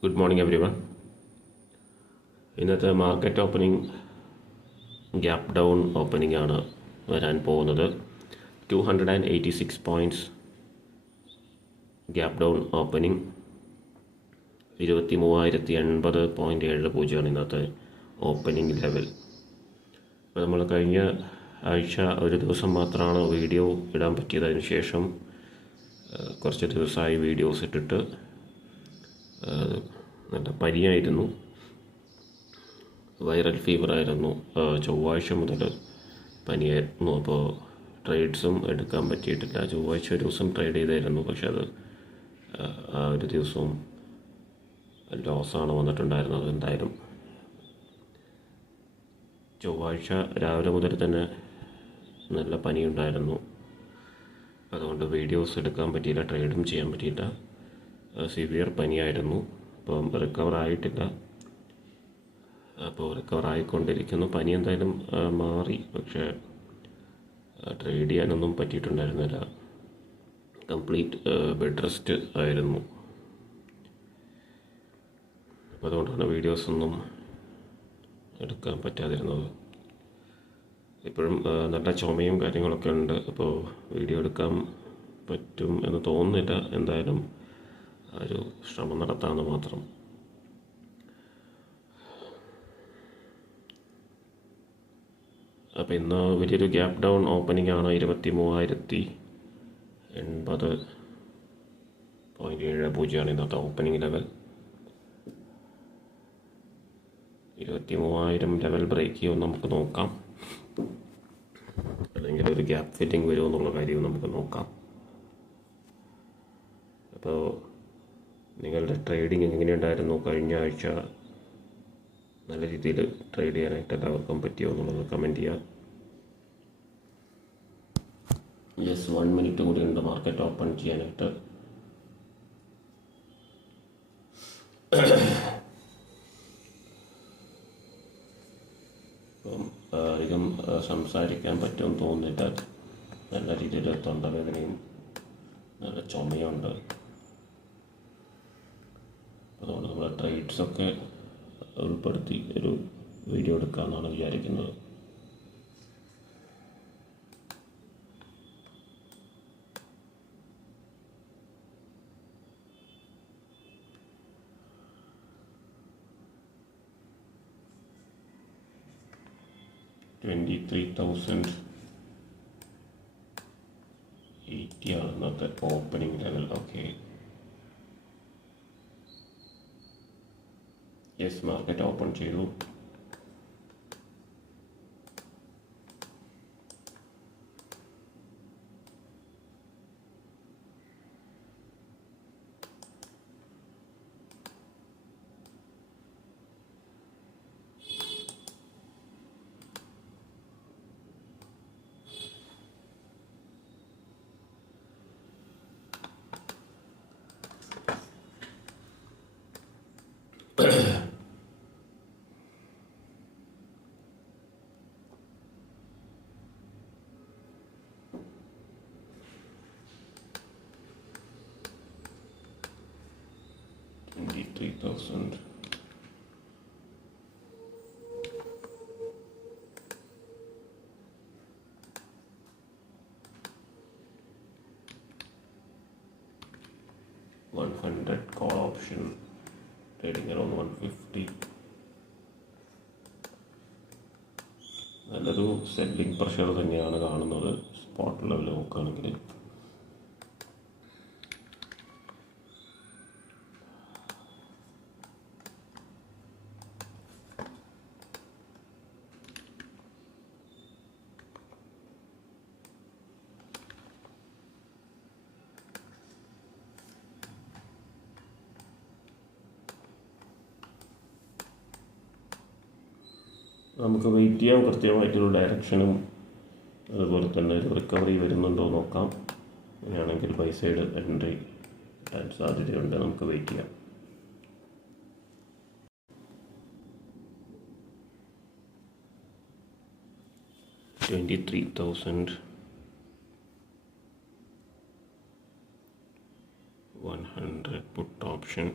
Good morning everyone. ഇന്നത്തെ market opening gap down opening ആണ് വരാൻ പോകുന്നത്. 286 പോയിൻറ്റ്സ് ഗ്യാപ്പ് ഡൗൺ ഓപ്പണിംഗ്. 23,080.70 ഇന്നത്തെ ഓപ്പണിംഗ് ലെവൽ. അപ്പോൾ നമ്മൾ കഴിഞ്ഞ ആഴ്ച ഒരു ദിവസം മാത്രമാണ് വീഡിയോ ഇടാൻ പറ്റിയത്. അതിന് ശേഷം കുറച്ച് ദിവസമായി വീഡിയോസ് ഇട്ടിട്ട് നല്ല പനിയായിരുന്നു, വൈറൽ ഫീവറായിരുന്നു. ചൊവ്വാഴ്ച മുതൽ പനിയായിരുന്നു. അപ്പോൾ ട്രേഡ്സും എടുക്കാൻ പറ്റിയിട്ടില്ല. ചൊവ്വാഴ്ച ഒരു ദിവസം ട്രേഡ് ചെയ്തായിരുന്നു, പക്ഷെ അത് ആ ഒരു ദിവസവും ലോസാണ് വന്നിട്ടുണ്ടായിരുന്നത്. എന്തായാലും ചൊവ്വാഴ്ച രാവിലെ മുതൽ തന്നെ നല്ല പനിയുണ്ടായിരുന്നു. അതുകൊണ്ട് വീഡിയോസ് എടുക്കാൻ പറ്റിയില്ല, ട്രേഡും ചെയ്യാൻ പറ്റിയില്ല. സിവിയർ പനിയായിരുന്നു. അപ്പം റിക്കവർ ആയിട്ടില്ല. അപ്പോൾ റിക്കവർ ആയിക്കൊണ്ടിരിക്കുന്നു. പനി എന്തായാലും മാറി, പക്ഷേ ട്രേഡ് ചെയ്യാനൊന്നും പറ്റിയിട്ടുണ്ടായിരുന്നില്ല. കംപ്ലീറ്റ് ബെഡ് റെസ്റ്റ് ആയിരുന്നു. അപ്പോൾ അതുകൊണ്ടാണ് വീഡിയോസൊന്നും എടുക്കാൻ പറ്റാതിരുന്നത്. ഇപ്പോഴും നല്ല ചുമയും കാര്യങ്ങളൊക്കെ ഉണ്ട്. അപ്പോൾ വീഡിയോ എടുക്കാൻ പറ്റും എന്ന് തോന്നുന്നില്ല. എന്തായാലും ഒരു ശ്രമം നടത്താമെന്ന് മാത്രം. അപ്പോൾ ഇന്ന് വലിയൊരു ഗ്യാപ്പ് ഡൗൺ ഓപ്പണിംഗ് ആണ്. 23,080.70 ഇന്നത്തെ ഓപ്പണിംഗ് ലെവൽ. 23,000 ലെവൽ ബ്രേക്ക് ചെയ്യുമെന്ന് നമുക്ക് നോക്കാം, അല്ലെങ്കിൽ ഒരു ഗ്യാപ്പ് ഫില്ലിംഗ് വരുമോ എന്നുള്ള കാര്യവും നമുക്ക് നോക്കാം. അപ്പോൾ നിങ്ങളുടെ ട്രേഡിങ് എങ്ങനെയുണ്ടായിരുന്നു? കഴിഞ്ഞ ആഴ്ച നല്ല രീതിയിൽ ട്രേഡ് ചെയ്യാനായിട്ട് എല്ലാവർക്കും പറ്റിയോ എന്നുള്ളത് കമൻറ്റ് ചെയ്യുക. 1 മിനിറ്റ് കൂടി ഉണ്ട് മാർക്കറ്റ് ഓപ്പൺ ചെയ്യാനായിട്ട്. ഇപ്പം അധികം സംസാരിക്കാൻ പറ്റുമെന്ന് തോന്നുന്നില്ല. നല്ല രീതിയിൽ തൊണ്ടവേദനയും നല്ല ചുമയുണ്ട്. അതുകൊണ്ട് നമ്മൾ ട്രേഡ്സൊക്കെ ഉൾപ്പെടുത്തി ഒരു വീഡിയോ എടുക്കാമെന്നാണ് വിചാരിക്കുന്നത്. $23,080 ആണ് ഇന്നത്തെ opening level. Okay, market open ചെയ്തു. $23,000. $100 call option trading around 150. നല്ലൊരു സെല്ലിംഗ് പ്രഷർ തന്നെയാണ് കാണുന്നത് സ്പോട്ട് ലെവൽ നോക്കുകയാണെങ്കിൽ. നമുക്ക് വെയിറ്റ് ചെയ്യാം. കൃത്യമായിട്ടൊരു ഡയറക്ഷനും അതുപോലെ തന്നെ ഒരു റിക്കവറി വരുന്നുണ്ടോ നോക്കാം. അങ്ങനെയാണെങ്കിൽ ബൈ സൈഡ് എൻട്രി കിട്ടാൻ സാധ്യതയുണ്ട്. നമുക്ക് വെയിറ്റ് ചെയ്യാം. $23,000 100 put option.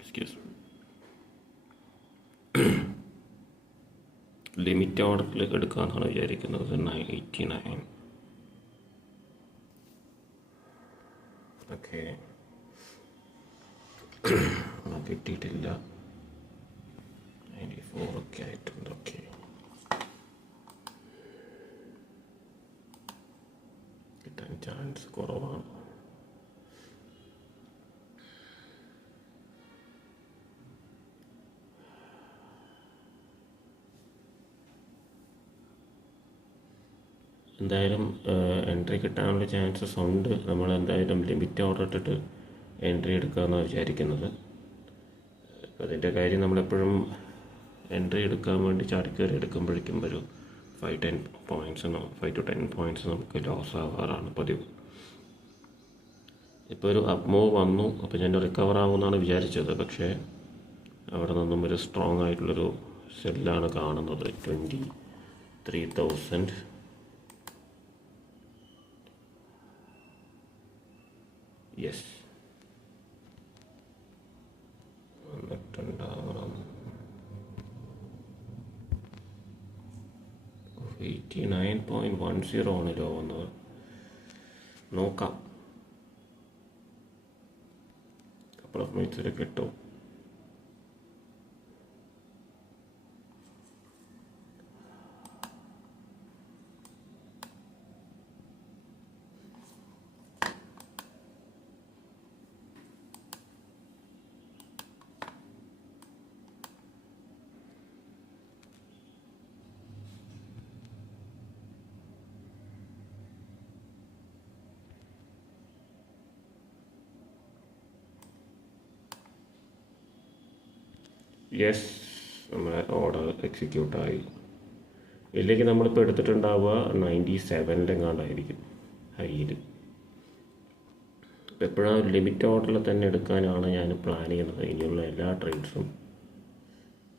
Excuse me. Limit ഓർഡറിലേക്ക് എടുക്കാമെന്നാണ് വിചാരിക്കുന്നത്. 89. ഓക്കെ, കിട്ടിയിട്ടില്ല. 94 ഒക്കെ ആയിട്ടുണ്ട്. ഓക്കെ, കിട്ടാൻ ചാൻസ് കുറവാണ്. എന്തായാലും എൻട്രി കിട്ടാനുള്ള ചാൻസസ് ഉണ്ട്. നമ്മൾ എന്തായാലും ലിമിറ്റ് ഓർഡർ ഇട്ടിട്ട് എൻട്രി എടുക്കാമെന്നാണ് വിചാരിക്കുന്നത്. അതിൻ്റെ കാര്യം നമ്മളെപ്പോഴും എൻട്രി എടുക്കാൻ വേണ്ടി ചാടിക്കയറി എടുക്കുമ്പോഴേക്കും ഒരു 5 to 10 പോയിൻറ്റ്സ് നമുക്ക് ലോസ് ആവാറാണ് പതിവ്. ഇപ്പോൾ ഒരു അപ്പ് മൂവ് വന്നു, അപ്പോൾ ഞാൻ റിക്കവർ ആവുമെന്നാണ് വിചാരിച്ചത്. പക്ഷേ അവിടെ നിന്നും ഒരു സ്ട്രോങ് ആയിട്ടുള്ളൊരു സെല്ലാണ് കാണുന്നത്. 23,000. യെസ്, വന്നിട്ടുണ്ടാവണം. 89.10 ആണ് ലോ വന്നത്. നോക്കാം, കപ്പിൾ ഓഫ് മിനിറ്റ്സിൽ കിട്ടും. യെസ്, നമ്മുടെ ഓർഡർ എക്സിക്യൂട്ടായി. ഇല്ലെങ്കിൽ നമ്മളിപ്പോൾ എടുത്തിട്ടുണ്ടാവുക 97-ലെങ്ങാണ്ടായിരിക്കും ഹൈയിൽ. എപ്പോഴും ലിമിറ്റ് ഓർഡറിൽ തന്നെ എടുക്കാനാണ് ഞാൻ പ്ലാൻ ചെയ്യുന്നത് ഇനിയുള്ള എല്ലാ ട്രേഡ്സും.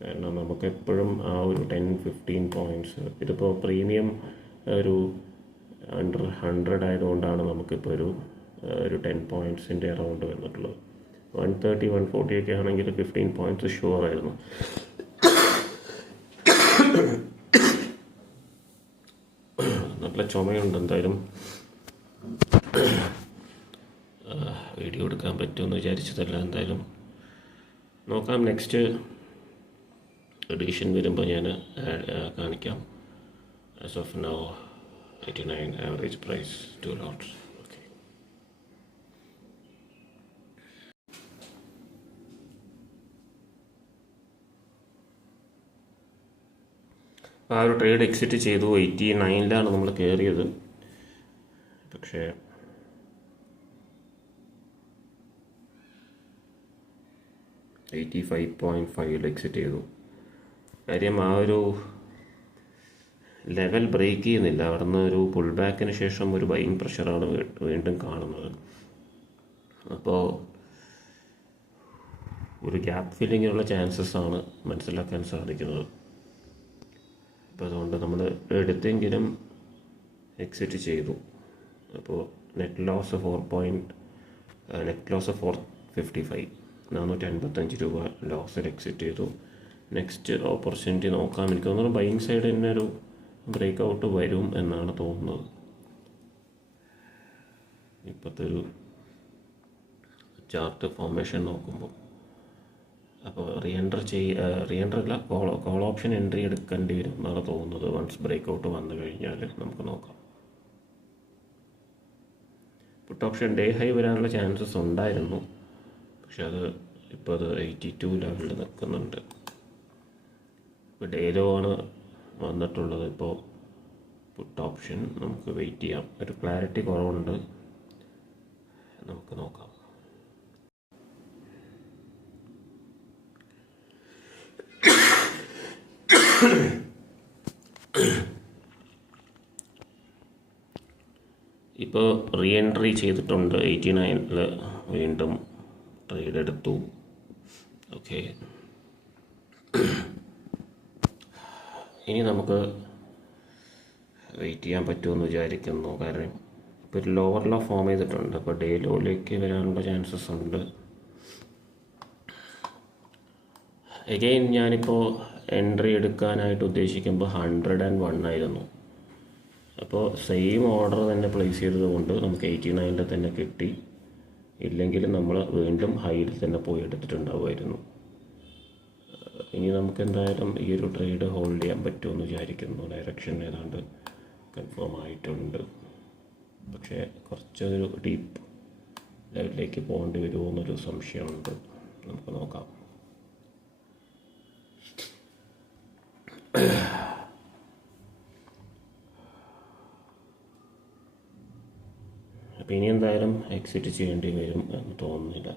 കാരണം നമുക്കെപ്പോഴും ആ ഒരു 10-15 പോയിൻറ്റ്സ്, ഇതിപ്പോൾ പ്രീമിയം ഒരു അണ്ടർ 100 ആയതുകൊണ്ടാണ് നമുക്കിപ്പോൾ ഒരു 10 പോയിൻറ്റ്സിൻ്റെ അറൗണ്ട് വന്നിട്ടുള്ളത്. 130, 140 ഒക്കെ ആണെങ്കിൽ 15 പോയിൻറ്റ്സ് ഷുവർ ആയിരുന്നു. നല്ല ചുമയുണ്ട്. എന്തായാലും വീഡിയോ എടുക്കാൻ പറ്റുമെന്ന് വിചാരിച്ചതല്ല. എന്തായാലും നോക്കാം, നെക്സ്റ്റ് എഡിഷൻ വരുമ്പോൾ ഞാൻ കാണിക്കാം. As of now 89 average price 2 lots. ആ ഒരു ട്രേഡ് എക്സിറ്റ് ചെയ്തു. 89-ലാണ് നമ്മൾ കയറിയത്. പക്ഷേ $85.5 എക്സിറ്റ് ചെയ്തു. കാര്യം ആ ഒരു ലെവൽ ബ്രേക്ക് ചെയ്യുന്നില്ല. അവിടെ നിന്ന് ഒരു പുൾ ബാക്കിന് ശേഷം ഒരു ബൈയിങ് പ്രഷറാണ് വീണ്ടും കാണുന്നത്. അപ്പോൾ ഒരു ഗ്യാപ്പ് ഫില്ലിങ്ങിനുള്ള ചാൻസസ് ആണ് മനസ്സിലാക്കാൻ സാധിക്കുന്നത്. അപ്പോൾ അതുകൊണ്ട് നമ്മൾ എടുത്തെങ്കിലും എക്സിറ്റ് ചെയ്തു. അപ്പോൾ നെറ്റ് ലോസ് 455, 455 രൂപ ലോസിൽ എക്സിറ്റ് ചെയ്തു. നെക്സ്റ്റ് ഓപ്പർച്യൂണിറ്റി നോക്കാം. എനിക്ക് തോന്നുന്നു ബൈയിങ് സൈഡ് തന്നെ ഒരു ബ്രേക്ക് ഔട്ട് വരും എന്നാണ് തോന്നുന്നത്. ഇപ്പോഴത്തെ ഒരു ചാർട്ട് ഫോർമേഷൻ നോക്കുമ്പോൾ. അപ്പോൾ റീഎൻട്രല്ല, കോൾ ഓപ്ഷൻ എൻട്രി എടുക്കേണ്ടി വരും എന്നാണ് തോന്നുന്നത്. വൺസ് ബ്രേക്ക് ഔട്ട് വന്നു കഴിഞ്ഞാൽ നമുക്ക് നോക്കാം. പുട്ട് ഓപ്ഷൻ ഡേ ഹൈ വരാനുള്ള ചാൻസസ് ഉണ്ടായിരുന്നു. പക്ഷെ ഇപ്പോൾ അത് 82 ലെവലിൽ നിൽക്കുന്നുണ്ട്. ഇപ്പോൾ ഡേ ലോ ആണ് വന്നിട്ടുള്ളത്. ഇപ്പോൾ പുട്ട് ഓപ്ഷൻ നമുക്ക് വെയിറ്റ് ചെയ്യാം. ഒരു ക്ലാരിറ്റി കുറവുണ്ട്, നമുക്ക് നോക്കാം. ഇപ്പോൾ റീ എൻട്രി ചെയ്തിട്ടുണ്ട് 89-ൽ വീണ്ടും ട്രേഡ് എടുത്തു. ഓക്കെ, ഇനി നമുക്ക് വെയിറ്റ് ചെയ്യാൻ പറ്റുമെന്ന് വിചാരിക്കുന്നു. കാരണം ഇപ്പോൾ ഒരു ലോവർ ലോ ഫോം ചെയ്തിട്ടുണ്ട്. അപ്പോൾ ഡേ ലോയിലേക്ക് വരാനുള്ള ചാൻസസ് ഉണ്ട്. എഗെയിൻ ഞാനിപ്പോൾ എൻട്രി എടുക്കാനായിട്ട് ഉദ്ദേശിക്കുമ്പോൾ 101 ആയിരുന്നു. അപ്പോൾ സെയിം ഓർഡർ തന്നെ പ്ലേസ് ചെയ്തതുകൊണ്ട് നമുക്ക് 89 തന്നെ കിട്ടി. ഇല്ലെങ്കിൽ നമ്മൾ വീണ്ടും ഹൈയിൽ തന്നെ പോയി എടുത്തിട്ടുണ്ടാവുമായിരുന്നു. ഇനി നമുക്ക് എന്തായാലും ഈ ഒരു ട്രേഡ് ഹോൾഡ് ചെയ്യാൻ പറ്റുമെന്ന് വിചാരിക്കുന്നു. ഡയറക്ഷൻ ഏതാണ്ട് കൺഫേം ആയിട്ടുണ്ട്. പക്ഷേ കുറച്ചൊരു ഡീപ്പ് ലെവലിലേക്ക് പോകേണ്ടി വരുമോ എന്നൊരു സംശയമുണ്ട്. നമുക്ക് നോക്കാം. അപ്പം ഇനി എന്തായാലും എക്സിറ്റ് ചെയ്യേണ്ടി വരും എന്ന് തോന്നുന്നില്ല.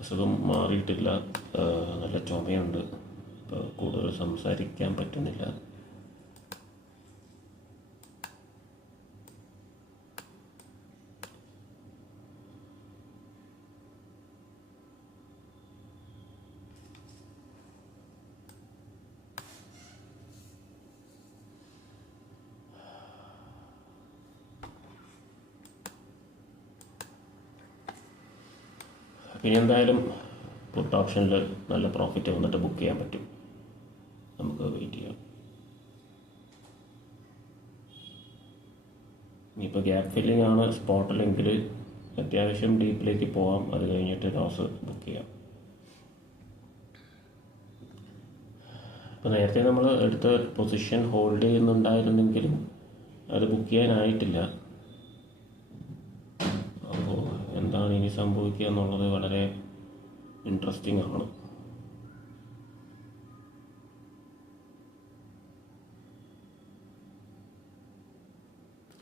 അസുഖം മാറിയിട്ടില്ല, നല്ല ചുമയുണ്ട്. ഇപ്പോൾ കൂടുതൽ സംസാരിക്കാൻ പറ്റുന്നില്ല. ഇനി എന്തായാലും പുട്ട് ഓപ്ഷനിൽ നല്ല പ്രോഫിറ്റ് വന്നിട്ട് ബുക്ക് ചെയ്യാൻ പറ്റും. നമുക്ക് വെയിറ്റ് ചെയ്യാം. ഇനിയിപ്പോൾ ഗ്യാപ്പ് ഫില്ലിംഗ് ആണ് സ്പോട്ടിലെങ്കിൽ അത്യാവശ്യം ഡീപ്പിലേക്ക് പോവാം. അത് കഴിഞ്ഞിട്ട് ലോസ് ബുക്ക് ചെയ്യാം. ഇപ്പോൾ നേരത്തെ നമ്മൾ എടുത്ത പൊസിഷൻ ഹോൾഡ് ചെയ്യുന്നുണ്ടായിരുന്നെങ്കിലും അത് ബുക്ക് ചെയ്യാനായിട്ടില്ല. അപ്പോൾ എന്താണ് ഇനി സംഭവിക്കുക എന്നുള്ളത് വളരെ ഇൻട്രസ്റ്റിംഗ് ആണ്.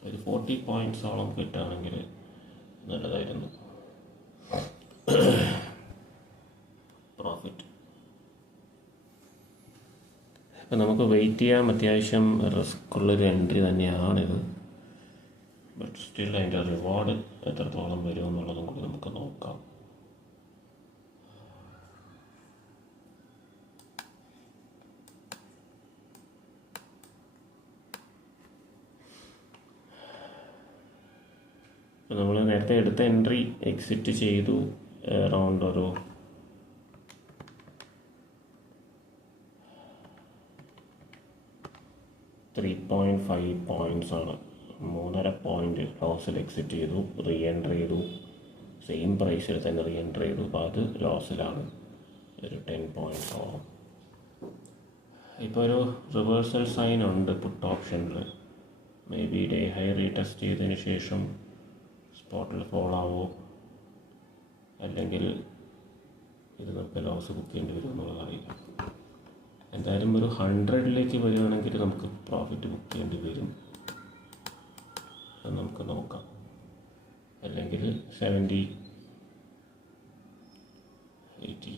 ഒരു 40 പോയിൻറ്റ്സോളം കിട്ടുകയാണെങ്കിൽ നല്ലതായിരുന്നു പ്രോഫിറ്റ്. ഇപ്പം നമുക്ക് വെയിറ്റ് ചെയ്യാൻ അത്യാവശ്യം റിസ്ക് ഉള്ളൊരു എൻട്രി തന്നെയാണിത്. ബട്ട് സ്റ്റിൽ അതിൻ്റെ റിവാർഡ് എത്രത്തോളം വരും എന്നുള്ളതും കൂടി നമുക്ക് നോക്കാം. ഇപ്പം നമ്മൾ നേരത്തെ എടുത്ത എൻട്രി എക്സിറ്റ് ചെയ്തു. അറൗണ്ട് ഒരു 3.5 പോയിൻറ്റ്സ് ആണ്. 3.5 പോയിൻറ്റ് ലോസിൽ എക്സിറ്റ് ചെയ്തു. റീ എൻട്രി ചെയ്തു. സെയിം പ്രൈസിൽ തന്നെ റീ എൻട്രി ചെയ്തു. അപ്പോൾ അത് ലോസിലാണ്. ഒരു 10 പോയിൻറ്റ്സോളം. ഇപ്പോൾ ഒരു റിവേഴ്സൽ സൈൻ ഉണ്ട് പുട്ട് ഓപ്ഷനിൽ. May be day high retest ചെയ്തതിന് ശേഷം സ്പോട്ടിൽ ഫോൾ ആവോ, അല്ലെങ്കിൽ ഇത് നമുക്ക് ലോസ് ബുക്ക് ചെയ്യേണ്ടി വരും എന്നുള്ളത് അറിയില്ല. എന്തായാലും ഒരു 100ലേക്ക് വരികയാണെങ്കിൽ നമുക്ക് പ്രോഫിറ്റ് ബുക്ക് ചെയ്യേണ്ടി വരും. അത് നമുക്ക് നോക്കാം. അല്ലെങ്കിൽ 70, 80,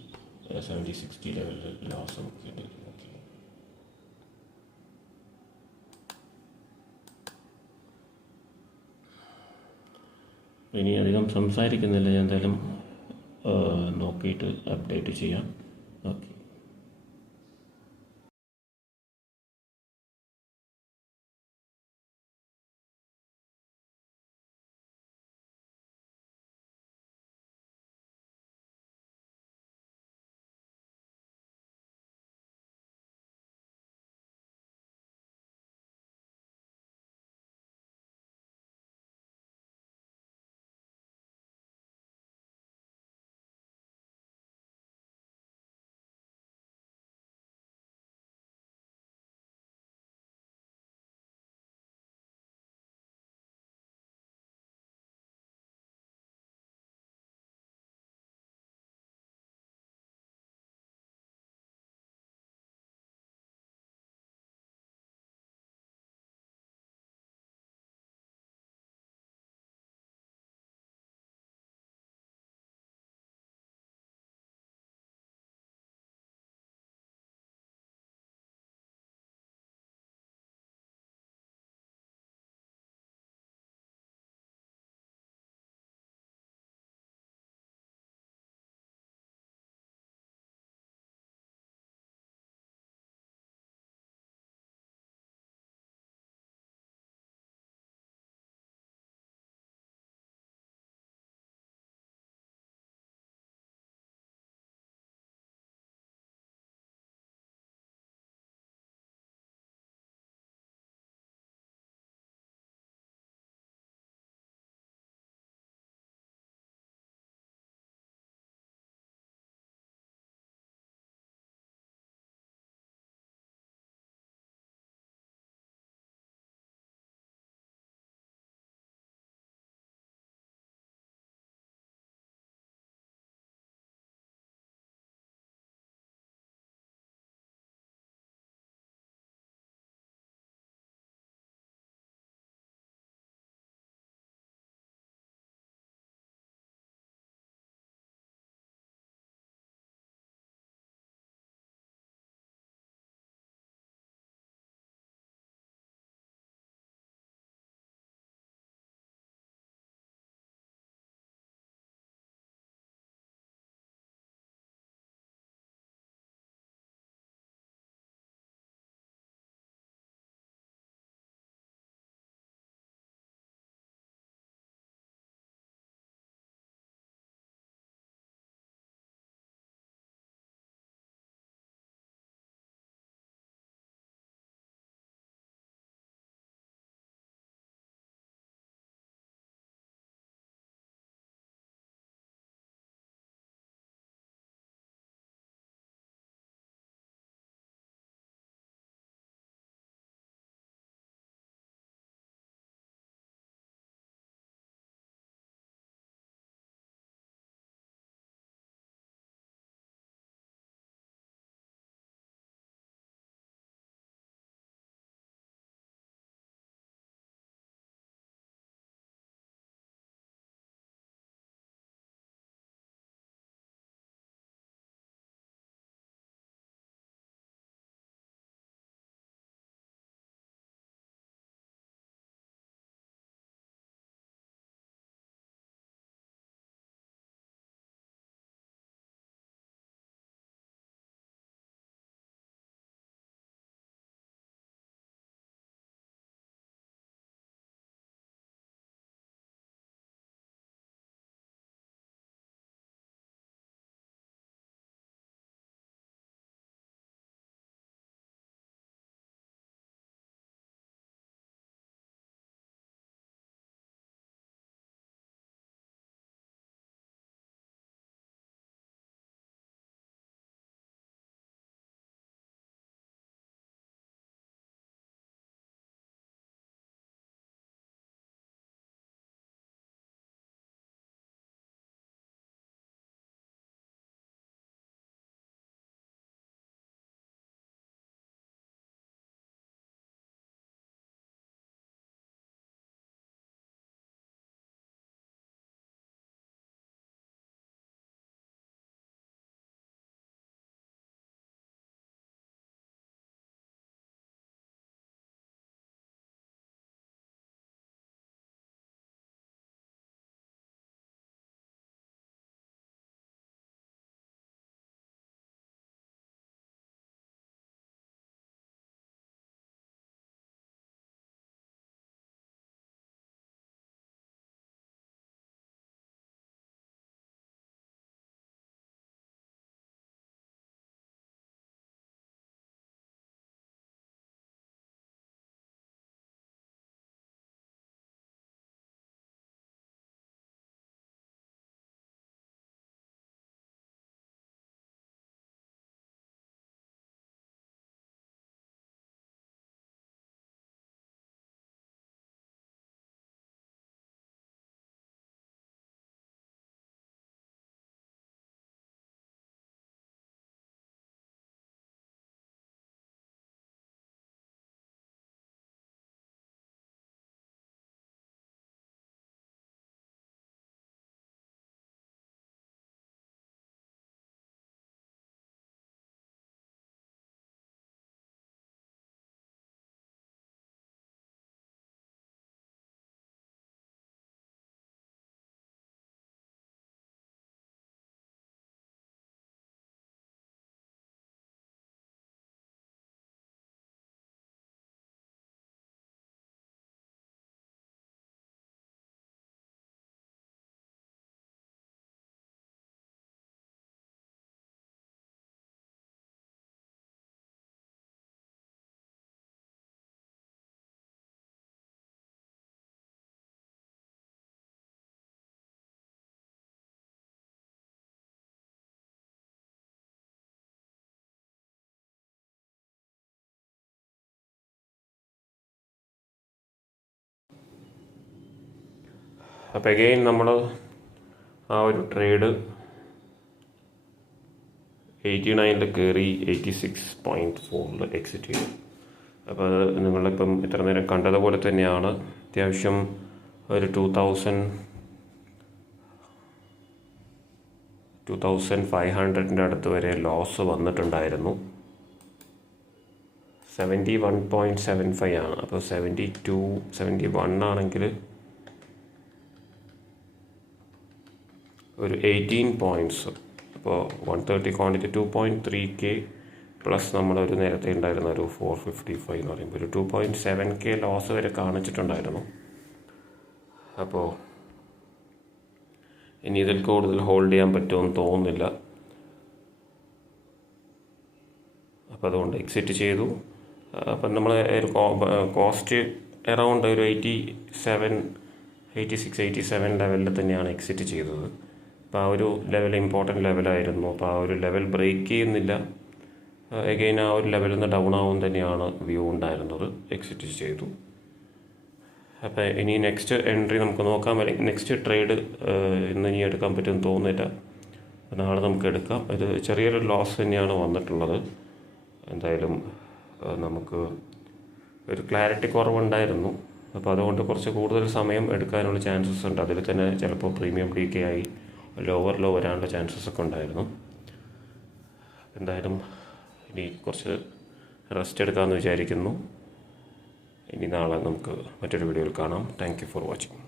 70, 60 ലെവലിൽ ലോസ് ബുക്ക് ചെയ്യേണ്ടി വരും. ഓക്കെ, ഇനി അധികം സംസാരിക്കുന്നില്ല. ഞാൻ എന്തായാലും നോക്കിയിട്ട് അപ്ഡേറ്റ് ചെയ്യാം. ഓക്കെ. അപ്പോൾ അഗെയിൻ നമ്മൾ ആ ഒരു ട്രേഡ് 89 കയറി 86.4 എക്സിറ്റ് ചെയ്തു. അപ്പോൾ അത് നിങ്ങളിപ്പം ഇത്ര നേരം കണ്ടതുപോലെ തന്നെയാണ്. അത്യാവശ്യം ഒരു 2500 അടുത്ത് വരെ ലോസ് വന്നിട്ടുണ്ടായിരുന്നു. 71.75 ആണ്. അപ്പോൾ 71 ആണെങ്കിൽ ഒരു 18 പോയിൻറ്റ്സ്. അപ്പോൾ 130 ക്വാണ്ടിറ്റി 2.3K പ്ലസ് നമ്മളൊരു നേരത്തെ ഉണ്ടായിരുന്ന ഒരു 455 എന്ന് പറയുമ്പോൾ ഒരു 2.7K ലോസ് വരെ കാണിച്ചിട്ടുണ്ടായിരുന്നു. അപ്പോൾ ഇനി ഇതിൽ കൂടുതൽ ഹോൾഡ് ചെയ്യാൻ പറ്റുമെന്ന് തോന്നുന്നില്ല. അപ്പോൾ അതുകൊണ്ട് എക്സിറ്റ് ചെയ്തു. അപ്പം നമ്മൾ ഒരു കോസ്റ്റ് അറൗണ്ട് ഒരു 86-87 ലെവലിൽ തന്നെയാണ് എക്സിറ്റ് ചെയ്തത്. അപ്പോൾ ആ ഒരു ലെവൽ ഇമ്പോർട്ടൻറ്റ് ലെവലായിരുന്നു. അപ്പോൾ ആ ഒരു ലെവൽ ബ്രേക്ക് ചെയ്യുന്നില്ല, എഗെയിൻ ആ ഒരു ലെവലിൽ നിന്ന് ഡൗൺ ആവും തന്നെയാണ് വ്യൂ ഉണ്ടായിരുന്നത്. എക്സിറ്റ് ചെയ്തു. അപ്പോൾ ഇനി നെക്സ്റ്റ് എൻട്രി നമുക്ക് നോക്കാൻ പറ്റും. നെക്സ്റ്റ് ട്രേഡ് ഇന്ന് ഇനി എടുക്കാൻ പറ്റുമെന്ന് തോന്നുന്നില്ല, നാളെ നമുക്ക് എടുക്കാം. ഇത് ചെറിയൊരു ലോസ് തന്നെയാണ് വന്നിട്ടുള്ളത്. എന്തായാലും നമുക്ക് ഒരു ക്ലാരിറ്റി കുറവുണ്ടായിരുന്നു. അപ്പോൾ അതുകൊണ്ട് കുറച്ച് കൂടുതൽ സമയം എടുക്കാനുള്ള ചാൻസസ് ഉണ്ട്. അതിൽ തന്നെ ചിലപ്പോൾ പ്രീമിയം DK ആയി ലോവർ ലോ വരാനുള്ള ചാൻസസ് ഒക്കെ ഉണ്ടായിരുന്നു. എന്തായാലും ഇനി കുറച്ച് റെസ്റ്റ് എടുക്കാമെന്ന് വിചാരിക്കുന്നു. ഇനി നാളെ നമുക്ക് മറ്റൊരു വീഡിയോയിൽ കാണാം. Thank you for watching.